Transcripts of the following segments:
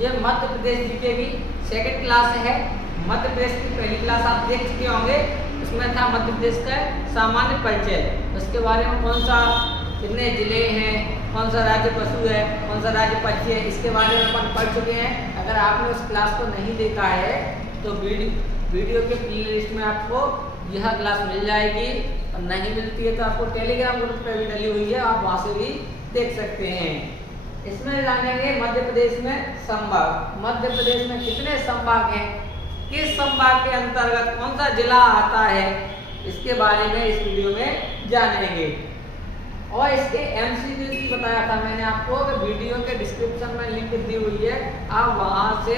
ये मध्य प्रदेश जीके की second class है। मध्य प्रदेश की पहली क्लास आप देख चुके होंगे, उसमें था मध्य प्रदेश का सामान्य परिचय, उसके बारे में कौन सा कितने जिले हैं, कौन सा राज्य पशु है, कौन सा राज्य पक्षी है, इसके बारे में अपन पढ़ चुके हैं। अगर आपने उस क्लास को नहीं देखा है तो वीडियो के प्ले लिस्ट में आपको यह क्लास मिल जाएगी, और नहीं मिलती है तो आपको टेलीग्राम ग्रुप पर भी डली हुई है, आप वहाँ से भी देख सकते हैं। इसमें जानेंगे मध्य प्रदेश में संभाग। मध्य प्रदेश में कितने संभाग हैं, किस संभाग के अंतर्गत कौन सा जिला आता है, इसके बारे में इस वीडियो में जानेंगे। और इसके एमसीक्यू भी बताया था मैंने आपको कि वीडियो के डिस्क्रिप्शन में लिंक दी हुई है, आप वहां से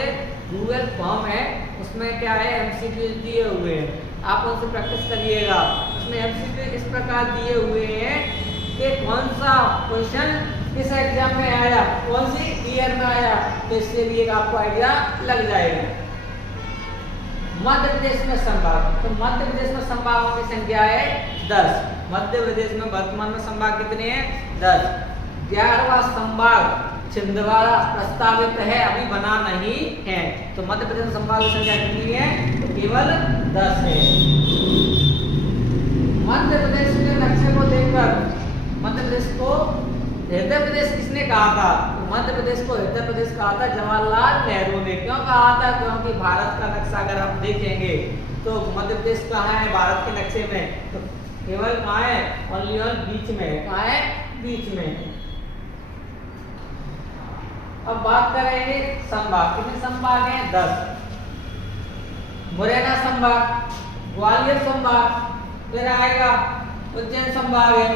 गूगल फॉर्म है उसमें क्या है एमसीक्यू दिए हुए हैं, आप उनसे प्रैक्टिस करिएगा। उसमें एमसीक्यू इस प्रकार दिए हुए हैं कि कौन सा क्वेश्चन किस एग्जाम में आया, कौन सी ईयर में आया, तो इससे भी एक आपको आइडिया लग जाएगा। मध्य प्रदेश में संभाग, तो मध्य प्रदेश में संभागों की संख्या है 10। मध्य प्रदेश में वर्तमान में संभाग कितने हैं? 10। 11वां संभाग छिंदवाड़ा प्रस्तावित है, अभी बना नहीं है। तो मध्य प्रदेश में संभाग की संख्या कितनी है? तो केवल 10 है। मध्य प्रदेश के नक्शे को देखकर मध्य प्रदेश को हृदय प्रदेश किसने कहा था? तो मध्य प्रदेश को हृदय प्रदेश कहा था जवाहरलाल नेहरू ने। क्यों कहा था? क्योंकि भारत का नक्शा अगर हम देखेंगे तो मध्य प्रदेश कहाँ है भारत के नक्शे में? तो केवल कहाँ है? ओनली ऑन बीच में है। कहाँ है? बीच में। अब बात करेंगे संभाग, कितने संभाग हैं? 10। मुरैना संभाग, ग्वालियर संभाग, फिर आएगा उज्जैन संभाग है,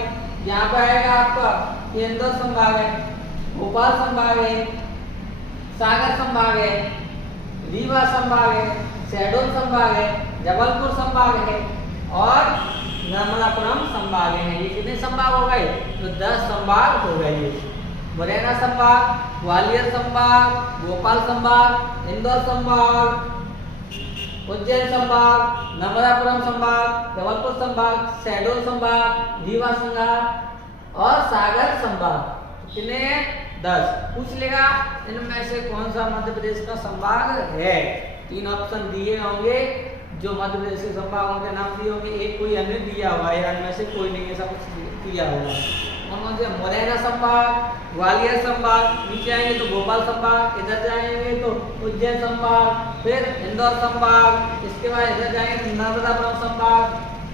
यहाँ पर आएगा आपका इंदौर संभाग है, भोपाल संभाग है, सागर संभाग है, रीवा संभाग है, शहडोल संभाग है, जबलपुर संभाग है और नर्मदापुरम संभाग है। ये कितने संभाग हो गए? तो 10 संभाग हो गए। मुरैना संभाग, ग्वालियर संभाग, भोपाल संभाग, इंदौर संभाग, उज्जैन संभाग, नर्मदापुरम संभाग, जबलपुर संभाग, शहडोल संभाग, रीवा संभाग और सागर संभाग। कितने हैं? 10। पूछ लेगा इनमें से कौन सा मध्य प्रदेश का संभाग है? 3 ऑप्शन दिए होंगे, जो मध्य प्रदेश के संभागों के नाम दिए होंगे, एक कोई अन्य दिया हुआ है, इनमें से कोई नहीं ऐसा कुछ दिया होगा। कौन से? मुरैना संभाग, ग्वालियर संभाग, नीचे आएंगे तो भोपाल संभाग, इधर जाएंगे तो उज्जैन संभाग, फिर इंदौर संभाग, इसके बाद इधर जाएंगे तो नर्मदापुरम संभाग,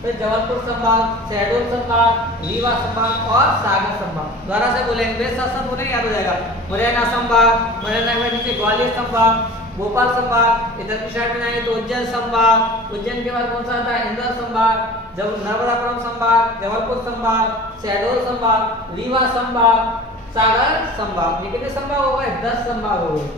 फिर जबलपुर संभाग, शहडोल संभाग, रीवा संभाग और सागर संभाग। द्वारा से बोलेंगे, साथ बोले याद हो जाएगा। मुरैना संभाग, मुरैना के नीचे ग्वालियर संभाग, भोपाल संभाग, इधर की साइड में आएंगे तो उज्जैन संभाग, उज्जैन के बाद कौन सा आता है? इंदौर संभाग, जब नर्मदापुरम संभाग, जबलपुर संभाग, शहडोल संभाग, रीवा संभाग, सागर संभाग। ये कितने संभाग हो गए? 10 संभाग हो गए।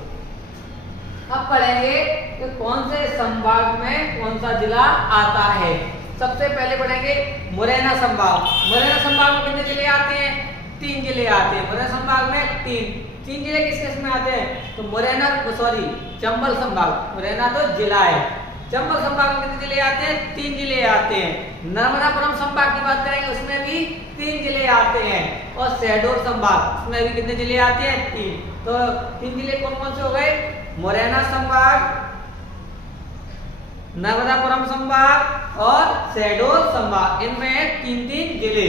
अब पढ़ेंगे कि कौन से संभाग में कौन सा जिला आता है। सबसे पहले पढ़ेंगे मुरैना संभाग। मुरैना संभाग में कितने जिले आते हैं? 3 जिले आते हैं। मुरैना संभाग में 3 जिले किस किस में आते हैं? तो मुरैना चंबल संभाग, मुरैना तो जिला है। चंबल संभाग में कितने जिले आते हैं? 3 जिले आते हैं। नर्मदापुरम संभाग की बात करेंगे उसमें भी 3 जिले आते हैं। और शहडोल संभाग उसमें भी कितने जिले आते हैं? 3। तो 3 जिले कौन कौन से हो गए? मुरैना संभाग, नर्मदापुरम संभाग और शहडोल संभाग, इनमें 3 जिले।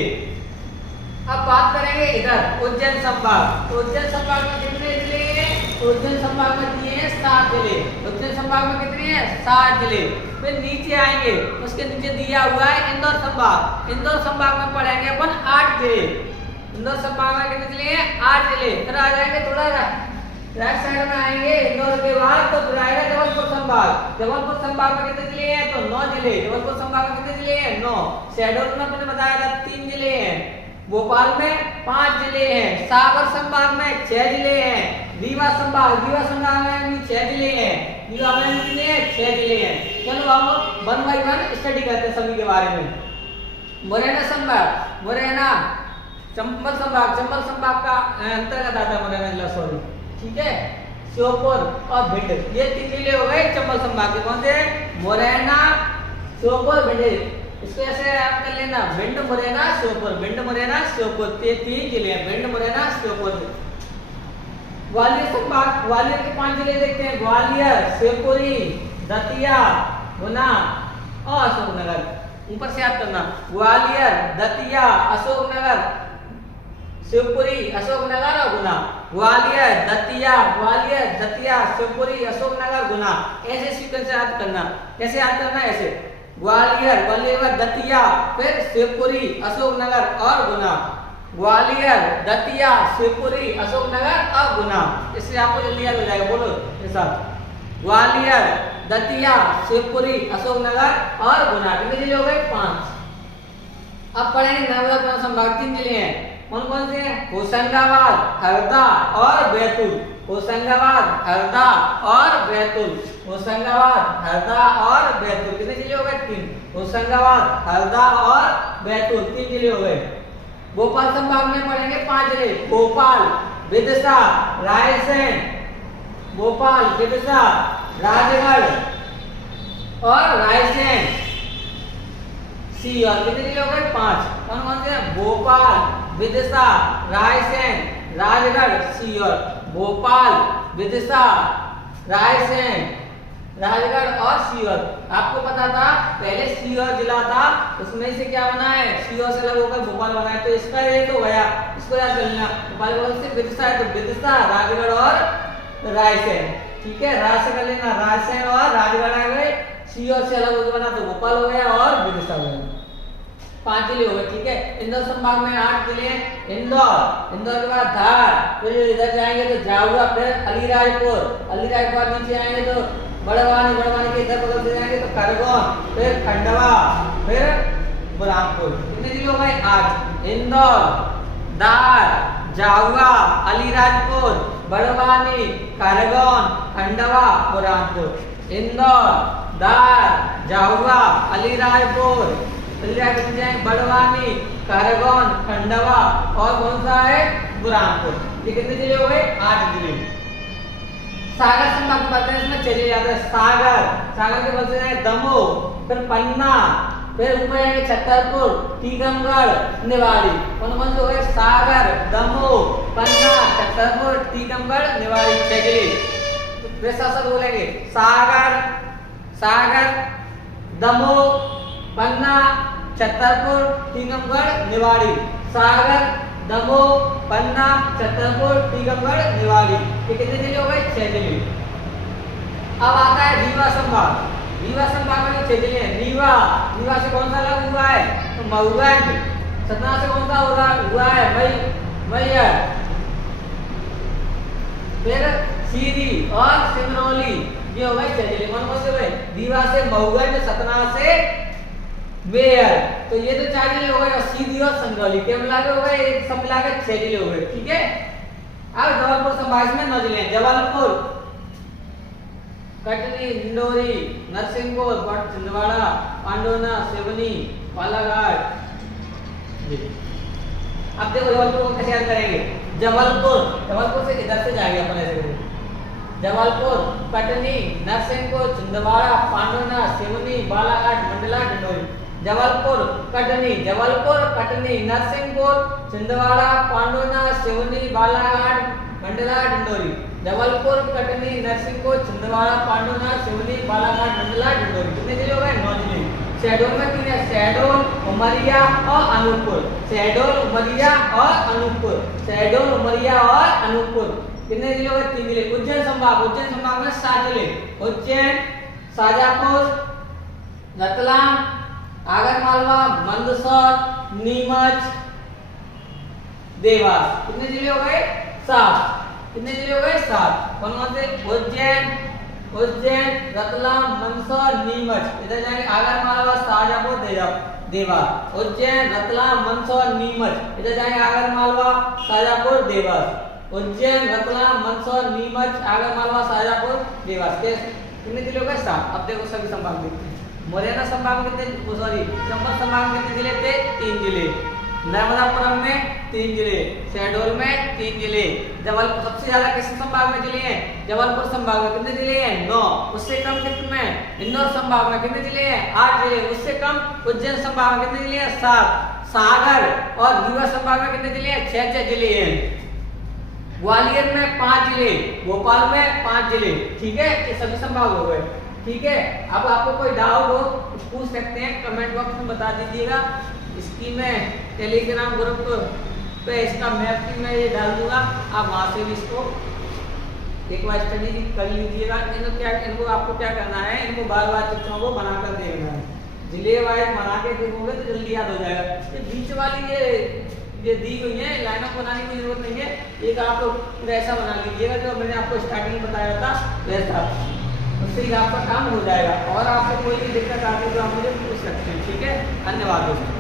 अब बात करेंगे इधर उज्जैन संभाग। तो उज्जैन संभाग में कितने जिले हैं? तो उज्जैन संभाग में दिए हैं 7 जिले। उज्जैन संभाग में कितने हैं? 7 जिले। फिर नीचे आएंगे, उसके नीचे दिया हुआ है इंदौर संभाग। इंदौर संभाग में पढ़ेंगे अपन 8 जिले। इंदौर संभाग में कितने जिले हैं? 8 जिले। फिर आ जाएंगे थोड़ा राइट साइड में आएंगे इंदौर के बाद तो फिर आएगा जबलपुर संभाग। जबलपुर संभाग में कितने जिले हैं? तो 9 जिले। जबलपुर संभाग में कितने जिले हैं? 9। शहडोल में मैंने बताया था 3 जिले हैं। भोपाल में 5 जिले हैं। सागर संभाग में 6 जिले हैं। रीवा संभाग में भी 6 जिले हैं। रीवा में कितने हैं? 6 जिले हैं। चलो हम 1 बाय 1 स्टडी करते हैं सभी के बारे में। मुरैना संभाग, मुरैना चंबल संभाग का अंतर्गत आता है मुरैना जिला, ठीक है। श्योपुर और भिंड, ये 3 जिले हो गए चंबल संभाग के। कौन से? मुरैना, श्योपुर, भिंड। इसको ऐसे याद कर लेना, भिंड, मुरैना, श्योपुर, भिंड, मुरैना, श्योपुर, ये 3 जिले हैं। भिंड, मुरैना, श्योपुर। ग्वालियर संभाग, ग्वालियर के 5 जिले देखते हैं, ग्वालियर, शिवपुरी, दतिया, गुना और अशोकनगर। ऊपर से याद करना, ग्वालियर, दतिया, अशोकनगर, शिवपुरी, अशोकनगर और गुना। ग्वालियर, दतिया, शिवपुरी, अशोकनगर, गुना। ऐसे सीक्वेंस से याद करना। कैसे याद करना है? ऐसे ग्वालियर, दतिया, फिर शिवपुरी, अशोकनगर और गुना। ग्वालियर, दतिया, शिवपुरी, अशोकनगर और गुना। इससे आपको जल्दी याद हो जाएगा। बोलो ये सब, ग्वालियर, दतिया, शिवपुरी, अशोकनगर और गुना। कितने जिले हो गए? 5। अब पढ़ेंगे नर्मदापुरम संभाग। 3 जिले हैं। कौन कौन से हैं? होशंगाबाद, हरदा और बैतूल। होशंगाबाद, हरदा और बैतूल। होशंगाबाद, हरदा और बैतूल। कितने जिले हो गए? 3। होशंगाबाद, हरदा और बैतूल, 3 जिले हो गए। भोपाल संभाग में पढ़ेंगे 5 जिले, भोपाल, विदिशा, रायसेन, भोपाल, विदिशा, राजगढ़ और रायसेन, सीहोर। कितने जिले हो गए? 5। कौन कौन से? भोपाल, विदिशा, रायसेन, राजगढ़, सीहोर। भोपाल, विदिशा, रायसेन, राजगढ़ और सीहोर। आपको पता था पहले सीहोर जिला था, उसमें से क्या बना है? सीहोर से अलग होकर भोपाल बना है। तो इसका ये तो गया, इसको याद कर लेना। भोपाल से विदिशा है तो विदिशा, राजगढ़ और रायसेन। ठीक है, राय से कर लेना, रायसेन और राजगढ़ आ गए। सीहोर से अलग होकर बना तो भोपाल हो गया और विदिशा हो गया। 5 जिले हो गए। ठीक है, इंदौर संभाग में 8 जिले। इंदौर के बाद धार, फिर इधर जाएंगे तो झाबुआ, फिर अलीराजपुर नीचे आएंगे तो बड़वानी के इधर बगल से जाएंगे तो खरगोन, फिर खंडवा, फिर बुरहानपुर। कितने जिले हो गए? 8। इंदौर, धार, झाबुआ, अलीराजपुर, बड़वानी, खरगोन, खंडवा, बुरहानपुर। इंदौर, धार, झाबुआ, अलीराजपुर, बड़वानी, खरगोन, खंडवा और कौन सा है? बुरहानपुर। ये कितने जिले हो गए? 8 जिले। सागर संभाग में पढ़ते हैं, इसमें चले जाते हैं। सागर के बल से जाए दमोह, फिर पन्ना, फिर ऊपर जाएंगे छतरपुर, टीकमगढ़, निवाड़ी। कौन कौन से हो गए? सागर, दमोह, पन्ना, छतरपुर, टीकमगढ़, निवाड़ी, 6 जिले। तो फिर साथ बोलेंगे, सागर, दमोह, पन्ना, छतरपुर, टीकमगढ़, निवाड़ी। सागर, दमोह, पन्ना, छतरपुर, टीकमगढ़, निवाड़ी। ये कितने जिले हो गए? 6 जिले। अब आता है रीवा संभाग। रीवा संभाग में 6 जिले हैं। रीवा से कौन सा अलग हुआ है? तो मऊगंज। सतना से कौन सा हुआ है? मैहर, फिर सीधी और सिंगरौली। ये हो गए 6 जिले। कौन कौन से हुए? रीवा से मऊगंज, सतना से वेयर। तो ये तो 4 जिले हो गए। और सीधी और संगरौली के मिला के हो गए, एक सब मिला के 6 जिले हो गए। ठीक है, अब जबलपुर संभाग में 9 जिले हैं। जबलपुर, कटनी, डिंडोरी, नरसिंहपुर, छिंदवाड़ा, पांडुना, सिवनी, बालाघाट। अब देखो जबलपुर को कैसे याद करेंगे? जबलपुर से इधर से जाएंगे अपन ऐसे। जबलपुर, कटनी, नरसिंहपुर, छिंदवाड़ा, पांडुना, सिवनी, बालाघाट, मंडला, डिंडोरी। जबलपुर, कटनी, नरसिंहपुर, छिंदवाड़ा, पांडुना, सिवनी, बालाघाट, मंडला, डिंडोरी। जबलपुर, कटनी, नरसिंहपुर, छिंदवाड़ा, पांडुना, सिवनी, बालाघाट, मंडला, डिंडोरी। कितने जिले हो गए? 9 जिले। शहडोल में 3 है, शहडोल, उमरिया और अनूपपुर। शहडोल, उमरिया और अनूपपुर। कितने जिले हो गए? 3 जिले। उज्जैन संभाग में 7 जिले। उज्जैन, शाजापुर, रतलाम, आगरमालवा, मंदसौर, नीमच, देवास। कितने जिले हो गए? 7। कितने जिले हो गए? 7। कौन कौन से? उज्जैन, रतलाम, मंदसौर, नीमच। इधर जाएंगे आगरमालवा, शाजापुर, देवास। उज्जैन, रतलाम, मंदसौर, नीमच। इधर जाएंगे आगरमालवा, शाजापुर, देवास। उज्जैन, रतलाम, मंदसौर, नीमच, आगरमालवा, शाजापुर, देवास। कितने जिले हो गए? 7। अब देखो सभी संभाग देखते हैं। मुरैना संभाग में कितने? चंबल संभाग में कितने जिले थे? 3 जिले। नर्मदापुरम में 3 जिले। शहडोल में 3 जिले। जबलपुर सबसे ज्यादा किस संभाग में जिले हैं? जबलपुर संभाग में। कितने जिले हैं? 9। उससे कम कितने में? इंदौर संभाग में। कितने जिले हैं? 8 जिले। उससे कम उज्जैन संभाग में। कितने जिले हैं? 7। सागर और रीवा संभाग में कितने जिले हैं? 6 जिले हैं। ग्वालियर में 5 जिले, भोपाल में 5 जिले, ठीक है, ये सभी संभाग हो गए, ठीक है। अब आपको कोई डाउट हो तो पूछ सकते हैं, कमेंट बॉक्स में बता दीजिएगा। इसकी मैं टेलीग्राम ग्रुप पे इसका मैप भी मैं ये डाल दूंगा, आप वहाँ से भी इसको एक बार स्टडी कर लीजिएगा। इनको आपको क्या करना है, इनको बार बार चित्रों को बनाकर देखना है, जिले वाइज बना के देखोगे तो जल्दी याद हो जाएगा। ये बीच वाली ये दी हुई है, लाइनों को बनाने की जरूरत नहीं है, एक आप ऐसा बना लीजिएगा जो मैंने आपको स्टार्टिंग में बताया था वैसा, उससे ही आपका काम हो जाएगा। और आपको कोई भी दिक्कत आती है तो आप मुझे पूछ सकते हैं, ठीक है। धन्यवाद दोस्तों।